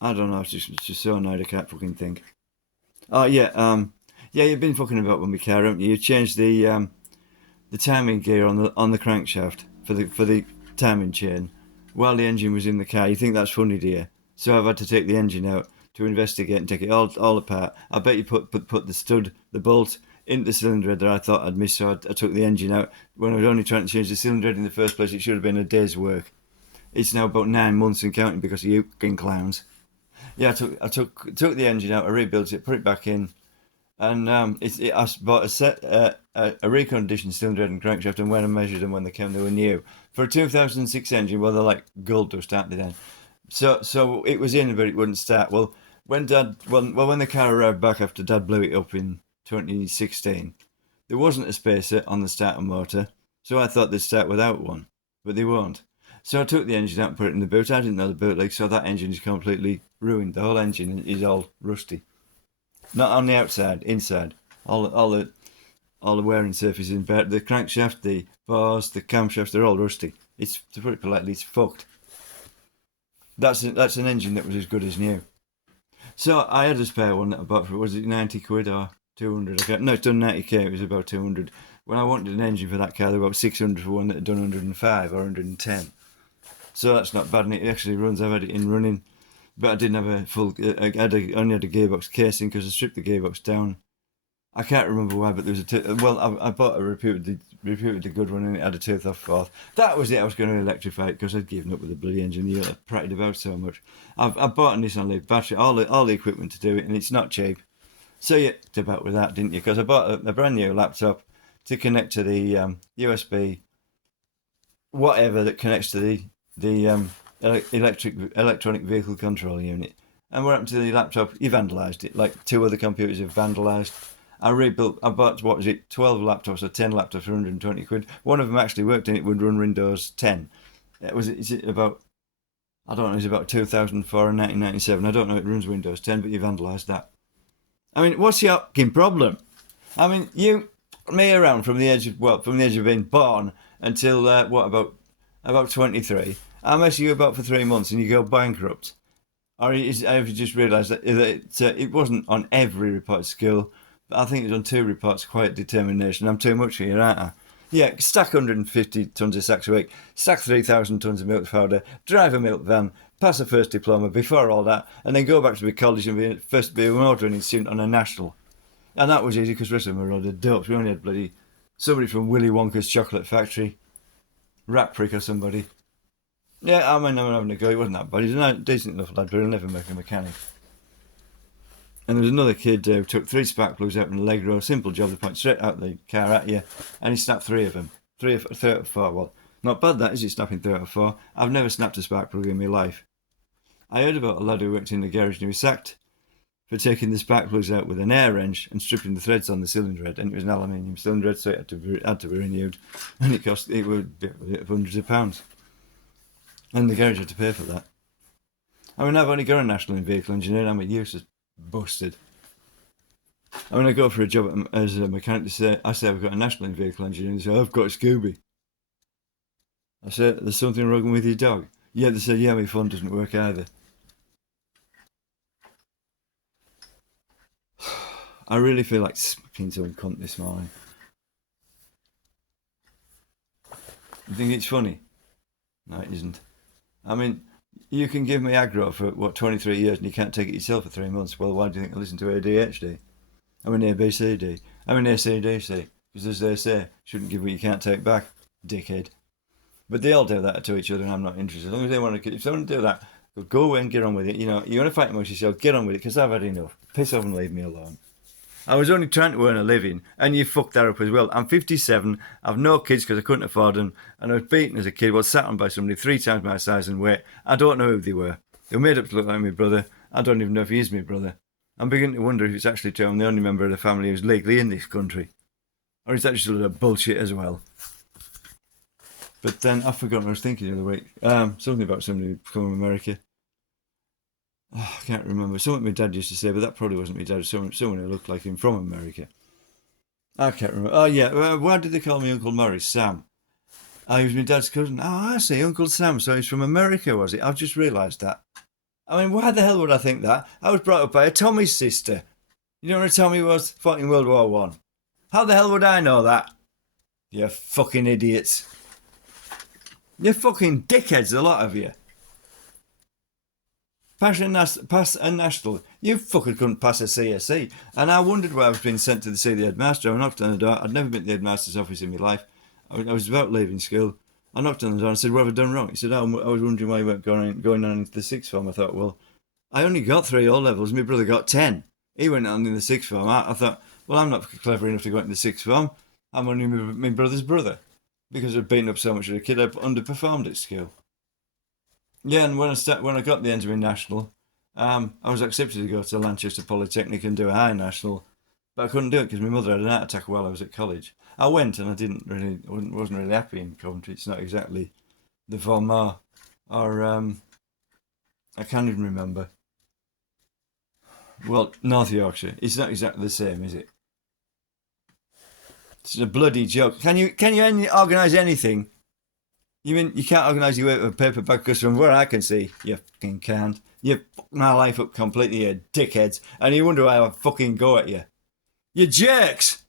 I don't know. It's just so annoyed I can't fucking think. Oh yeah, yeah. You've been fucking about with my car, haven't you? You changed the timing gear on the crankshaft for the timing chain while the engine was in the car. You think that's funny, do you? So I've had to take the engine out to investigate and take it all apart. I bet you put the bolt into the cylinder head that I thought I'd missed, so I took the engine out when I was only trying to change the cylinder head in the first place. It should have been a day's work. It's now about 9 months and counting because of you fucking clowns. Yeah, I took the engine out, I rebuilt it, put it back in, and I bought a reconditioned cylinder head and crankshaft, and when I measured them when they came, they were new for a 2006 engine. Well, they're like gold dust, aren't they? Then, so it was in, but it wouldn't start. Well, when the car arrived back after Dad blew it up in 2016, there wasn't a spacer on the starter motor, so I thought they'd start without one, but they won't. So I took the engine out and put it in the boot. I didn't know the boot leak, so that engine is completely ruined. The whole engine is all rusty. Not on the outside, inside. All the wearing surfaces in bed. The crankshaft, the bars, the camshafts, they're all rusty. It's, to put it politely, it's fucked. That's an engine that was as good as new. So I had a spare one that I bought for, was it 90 quid or 200? I can't, no, it's done 90k, it was about 200. When I wanted an engine for that car, they were about 600 for one that had done 105 or 110. So that's not bad, and it actually runs. I've had it in running, but I didn't have a full. Only had a gearbox casing because I stripped the gearbox down. I can't remember why, but there was well, I bought a reputedly good one, and it had a tooth off fourth. That was it. I was going to electrify it because I'd given up with the bloody engine. You know, I prattled about so much. I bought a Nissan Leaf battery, all the equipment to do it, and it's not cheap. So you to about with that, didn't you? Because I bought a brand new laptop to connect to the USB whatever that connects to the electronic vehicle control unit. And what happened to the laptop? You vandalised it. Like two other computers have vandalised. I rebuilt. I bought, what was it, 12 laptops or 10 laptops for 120 quid. One of them actually worked, and it would run Windows 10. Is it about? I don't know. It's about 2004 and 1997. I don't know. It runs Windows 10, but you vandalised that. I mean, what's your fucking problem? I mean, you me around from the age of being born until what about 23. I mess you about for 3 months and you go bankrupt. Or have you just realised that it wasn't on every report of skill, but I think it was on two reports, quiet determination. I'm too much for you, aren't I? Yeah, stack 150 tonnes of sacks a week, stack 3,000 tonnes of milk powder, drive a milk van, pass a first diploma before all that, and then go back to the college and be an ordering student on a national. And that was easy because the rest of them were rather dopes. We only had bloody somebody from Willy Wonka's chocolate factory, Rat Prick or somebody. Yeah, I mean, I'm having a go. He wasn't that bad. He's a decent enough lad, but he'll never make a mechanic. And there was another kid who took three spark plugs out in the leg row. Simple job. They point straight out the car at you, and he snapped three of them. Three out of four. Well, not bad that, is it? Snapping three out of four. I've never snapped a spark plug in my life. I heard about a lad who worked in the garage and he was sacked for taking the spark plugs out with an air wrench and stripping the threads on the cylinder head, and it was an aluminium cylinder head, so it had to be renewed, and it would be hundreds of pounds, and the garage had to pay for that. I mean, I've only got a national in vehicle engineering. I'm a useless busted. I mean, I go for a job as a mechanic. I say I've got a national in vehicle engineering. They say I've got a Scooby. I say there's something wrong with your dog. Yeah, they say yeah, my phone doesn't work either. I really feel like smacking some cunt this morning. You think it's funny? No, it isn't. I mean, you can give me aggro for, 23 years and you can't take it yourself for 3 months. Well, why do you think I listen to ADHD? I mean ABCD. I mean ACDC. Because as they say, shouldn't give what you can't take back, dickhead. But they all do that to each other and I'm not interested. As long as they want to, if they want to do that, go away and get on with it. You know, you want to fight amongst yourself, get on with it because I've had enough. Piss off and leave me alone. I was only trying to earn a living, and you fucked that up as well. I'm 57, I've no kids because I couldn't afford them, and I was beaten as a kid, was sat on by somebody 3 times my size and weight. I don't know who they were. They were made up to look like my brother. I don't even know if he is my brother. I'm beginning to wonder if it's actually true I'm the only member of the family who's legally in this country. Or is that just a lot of bullshit as well? But then I forgot what I was thinking the other week. Something about somebody from America. Oh, I can't remember. Something my dad used to say, but that probably wasn't my dad. Someone who looked like him from America. I can't remember. Oh, yeah. Why did they call me Uncle Morris? Sam. Oh, he was my dad's cousin. Oh, I see. Uncle Sam. So he's from America, was it? I've just realised that. I mean, why the hell would I think that? I was brought up by a Tommy's sister. You know where Tommy was? Fought in World War One. How the hell would I know that? You fucking idiots. You're fucking dickheads, a lot of you. Pass a national. You fucker couldn't pass a CSE. And I wondered why I was being sent to see the headmaster. I knocked on the door. I'd never been to the headmaster's office in my life. I was about leaving school. I knocked on the door and said, what have I done wrong? He said, I was wondering why you weren't going on into the sixth form. I thought, well, I only got 3 O levels. My brother got 10. He went on in the sixth form. I thought, well, I'm not clever enough to go into the sixth form. I'm only my brother's brother. Because I'd beaten up so much as a kid, I underperformed at school. Yeah, and when I got the end of my national, I was accepted to go to Lanchester Polytechnic and do a high national, but I couldn't do it because my mother had an heart attack while I was at college. I went and wasn't really happy in Coventry. It's not exactly the format, or I can't even remember. Well, North Yorkshire. It's not exactly the same, is it? It's a bloody joke. Can you organise anything? You mean you can't organise your way to a paper bag? Because from where I can see, you fucking can't. You fucked my life up completely, you dickheads. And you wonder why I fucking go at you. You jerks!